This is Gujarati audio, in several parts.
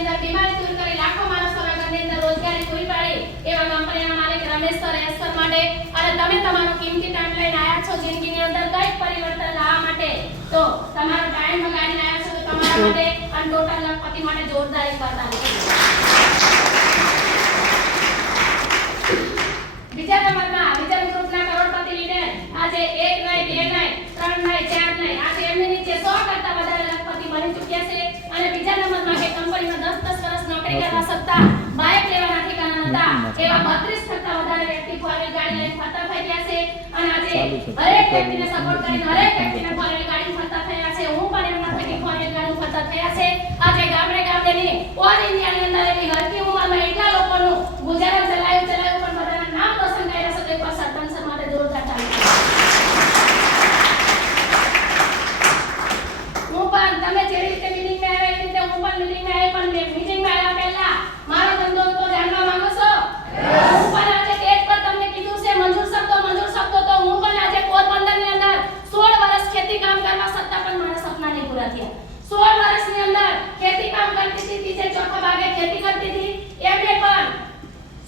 અંદર બીમારી દૂર કરી લાખો માણસોના ઘરની અંદર રોજગારી પૂરી પાડી એવા કંપનીના માલિક રમેશ સર એસ સર માટે અને તમે તમારો કિંમતી ટાઈમ લઈને આયા છો જિંદગીની અંદર કંઈક પરિવર્તન લાવવા માટે તો તમારો ટાઈમ બગાડીને આયા છો તો તમારા માટે અને ટોટલ લખપતિ માટે જોરદાર એક વરદાન છે। બીજા નંબરમાં વિજય ગ્રુપના કરોડપતિ લીડર આજે 1 નહીં 2 નહીં 3 નહીં 4 નહીં આજે એમની નીચે 100 કરતા વધારે લખપતિ બની ચૂક્યા છે અને બીજા નંબરમાં કે કંપનીમાં 10 વર્ષ નોકરી કરવા છતાં બાઇક લેવાના ઠેકાણા નતા એવા 32 કરતા વધારે વ્યક્તિ ફોરવ્હીલ ગાડી લઈને ફરતા થઈ ગયા છે અને આજે હરેક વ્યક્તિને સપોર્ટ કરીને હરેક વ્યક્તિને ફોરવ્હીલ ગાડી ફરતા થયા છે। હું પણ એમના થકી ફોરવ્હીલ ગાડી ફરતા થયા છે। આજે ગામડે ગામડે ની ઓલ ઇન્ડિયાની અંદર એવી હરકી ઉંમરમાં એટલા લોકોનું ગુજરાન ચલાવ્યું પણ બધાના નામ રોશન કર્યા છે તો એક સરપંચ માટે જોરદાર તાળી। હું પણ તમે જે રીતે મીટિંગમાં આવ્યા એ રીતે હું પણ મીટિંગમાં આવી પણ મીટિંગમાં આવ્યા પહેલા મારો ધંધો તો જાણવા માંગો છો? હું પણ આજે સ્ટેજ પર તમને કીધું છે મંજૂર શબ્દો તો હું પણ આજે પોરબંદરની અંદર 16 વર્ષ ખેતી કામ કરવા છતાં પણ મારા સપના નહીં પૂરા થયા। 16 વર્ષની અંદર ખેતી કામ કરતી હતી ત્રીજે ચોથા ભાગે ખેતી કરતી હતી એમને પણ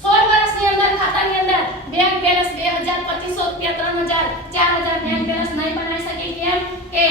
16 વર્ષની અંદર ખાતાની અંદર બેંક બેલેન્સ 2250 રૂપિયા 3000 4000 બેંક બેલેન્સ નહીં બનાવી શકી કેમ કે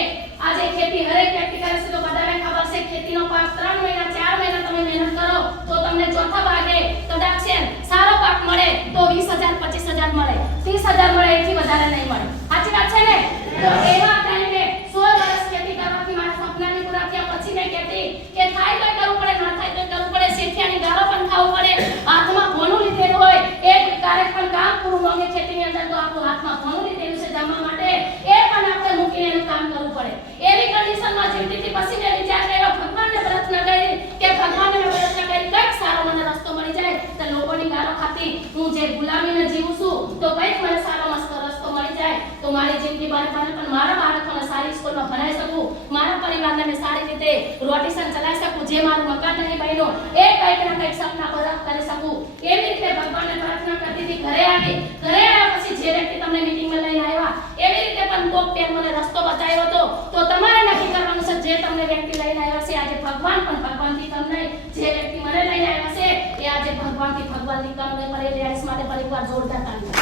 આજે ખેતી હરેક વ્યક્તિ કરે છે તો બધાને ખબર છે ખેતીનો પાક 3 મહિના 4 મહિના તમે મહેનત કરો તો તમને ચોથા ભાગે કદાચ છે સારો પાક મળે તો 20000 25000 મળે 30000 મળે એથી વધારે નહીં મળે। સાચી વાત છે ને? તો એવા ટાઈમે 16 વર્ષ ખેતી કરવાથી મારા સપના ની પૂરા થયા પછી મેં કહેતી કે થાય તો કરવું પડે ના થાય તો કરવું પડે શેઠિયાની ગાળો પણ ખાવું પડે હાથમાં ભોણું લીધેલું હોય એક ક્યારેક પણ કામ પૂરું માંગે ખેતીની અંદર તો આપણું હાથમાં ભોણું લીધેલું છે જમવા માટે એ પણ આપણે મૂકીને એનું કામ કરવું પડે। એવી કન્ડિશનમાં જીવતીથી પછી મેં વિચાર કર્યો ભગવાનને પ્રાર્થના કરી કે ભગવાનને મેં પ્રાર્થના કરી કંઈક સારો મને રસ્તો મળી જાય તો લોકોની ગાળો ખાતી હું જે ગુલામીને જીવું છું તો કંઈક મને સારો મસ્ત રસ્તો મળી જાય તો મારી જિંદગી બને પણ મારા બાળકોને સારી સ્કૂલમાં ભણાવી શકું મારા પરિવારને મેં સારી રીતે રોટેશન ચલાવી શકું જે મારું મકાન નહીં બન્યું એ કંઈક ના કંઈક સપના પૂરા કરી શકું એવી રીતે ભગવાનને પ્રાર્થના કરતી હતી। ઘરે આવ્યા પછી જે વ્યક્તિ તમને મીટિંગમાં લઈને આવ્યા એવી રીતે પણ કોક પેન મને રસ્તો બતાવ્યો હતો તો તમારે નક્કી કરવાનું છે જે તમને વ્યક્તિ લઈને આવ્યા છે આજે ભગવાન પણ ભગવાનથી તમને જે વ્યક્તિ મને લઈને આવ્યા છે એ આજે ભગવાનથી ભગવાનની કામ કરે લેડીઝ માટે પરિવાર જોરદાર તાળી।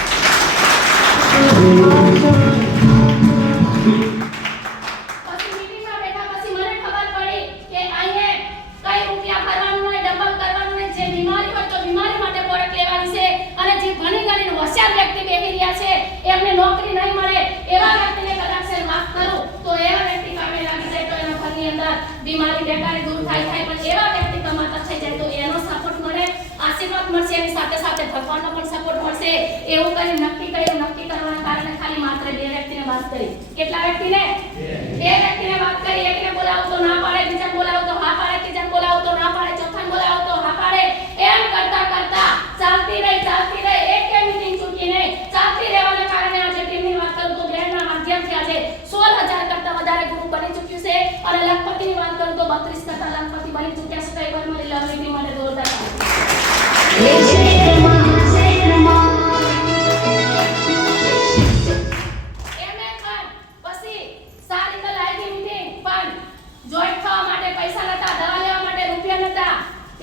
પછી મીટિંગમાં બેઠા પછી મને ખબર પડી કે અહીંયા કઈ રૂપિયા ભરવાનું નહીં ડબલ કરવાનું નહીં જે બીમારી હોય તો બીમારી માટે પ્રોડક્ટ લેવાની છે અને જે ભણી ગણીને હોશિયાર વ્યક્તિ બેહી રહ્યા છે એમને નોકરી નહીં મળે એવા વ્યક્તિને કદાચ છે માફ કરું તો એવા વ્યક્તિ કામે લાગી જાય તો એના ઘરની અંદર બીમારી બેકારી દૂર થાય પણ એવા વ્યક્તિ કમાતા થઈ જાય તો એનો સપોર્ટ મળે આશીર્વાદ મળશે એની સાથે સાથે ભગવાનનો પણ સપોર્ટ મળશે એવું કરી નક્કી કરવાના કારણે ખાલી માત્ર 2 વ્યક્તિને વાત કરી। કેટલા વ્યક્તિને? 2 વ્યક્તિને વાત કરી। એકને બોલાવો તો ના પાડે બીજાને બોલાવો તો હા પાડે ત્રીજાને બોલાવો તો ના પાડે ચોથાને બોલાવો તો હા પાડે એમ કરતા ચાલતી રહી એક કે મીટિંગ છૂટી નહીં ચાલતી રહેવાના કારણે આજે ટીમની વાત કરું તો બેનના માધ્યમથી આજે 16000 કરતા વધારે ગ્રુપ બની ચૂક્યું છે અને લખપતિની વાત કરું તો 32 કરતા લખપતિ બની ચૂક્યા છે તો એકવાર મારી લવલી ટીમ માટે જોરદાર જોઈન્ટ થવા માટે પૈસા નતા દવા લેવા માટે રૂપિયા નતા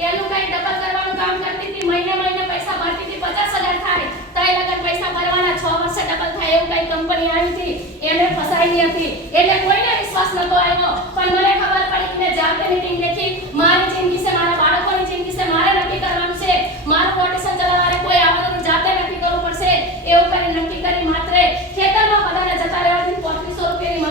એનું કઈ ડબલ કરવાનું કામ કરતી હતી મહિને પૈસા ભરતી હતી 50000 થાય તઈ લગન પૈસા ભરવાના 6 વર્ષે ડબલ થાય એવું કઈ કંપની આવી હતી એને ફસાયેલી હતી એટલે કોઈને વિશ્વાસ નતો આવ્યો પણ મને ખબર પડી કે જાતે મીટિંગ લેખી મારી જિંદગી છે મારા બાળકોની જિંદગી છે મારે નક્કી કરવાનું છે મારું રોટેશન ચલાવવાને કોઈ આવવાનું જાતે નક્કી કરવું પડશે એવું કરી નક્કી કરી માત્ર ખેતરમાં બધાને જતા રહેવાથી 3500 રૂપિયાની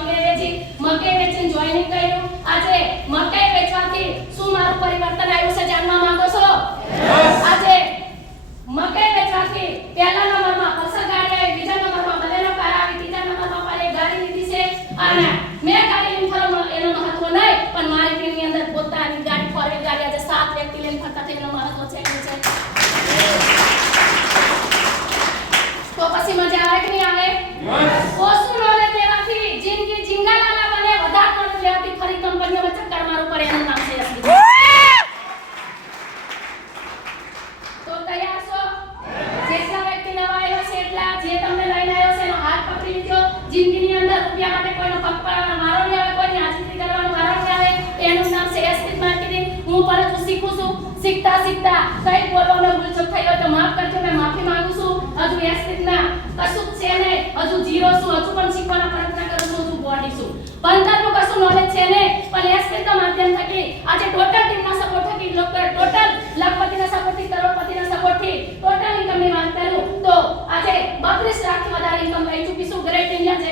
મકાઈ વેચીને જોઈનિંગ કર્યું। આજે મકાઈ વેચવાથી શું મારું પરિવર્તન આવ્યું છે જાણવા માંગો છો? આજે મકાઈ વેચવાથી પહેલા નંબરમાં પલ્સર ગાડી આવી બીજા નંબરમાં બલેનો કાર આવી ત્રીજા નંબરમાં પણ એક ગાડી લીધી છે અને મેં ગાડી લઈને ફરવાનો એનો મહત્વ નહીં પણ મારી ટીમની અંદર પોતા શીખતા શીખતા કઈ બોલવામાં ભૂલચૂક થઈ હોય તો માફ કરજો, મેં માફી માંગુ છું. હજુ એસ્ટિકના કશું જ છે ને, હજુ ઝીરો છું, હજુ પણ શીખવાનો પ્રયત્ન કરું છું, હજુ બોડી છું. ભણતરનું કશું નોલેજ છે ને, પણ એસ્ટિકના માધ્યમ થકી આજે ટોટલ ટીમના સપોર્ટ થકી ટોટલ લાખપતિના સપોર્ટથી કરોડપતિના સપોર્ટથી ટોટલ ઇન્કમની વાત કરું તો આજે 32 લાખથી વધારે ઇન્કમ લઈ ચૂકી છું. Great India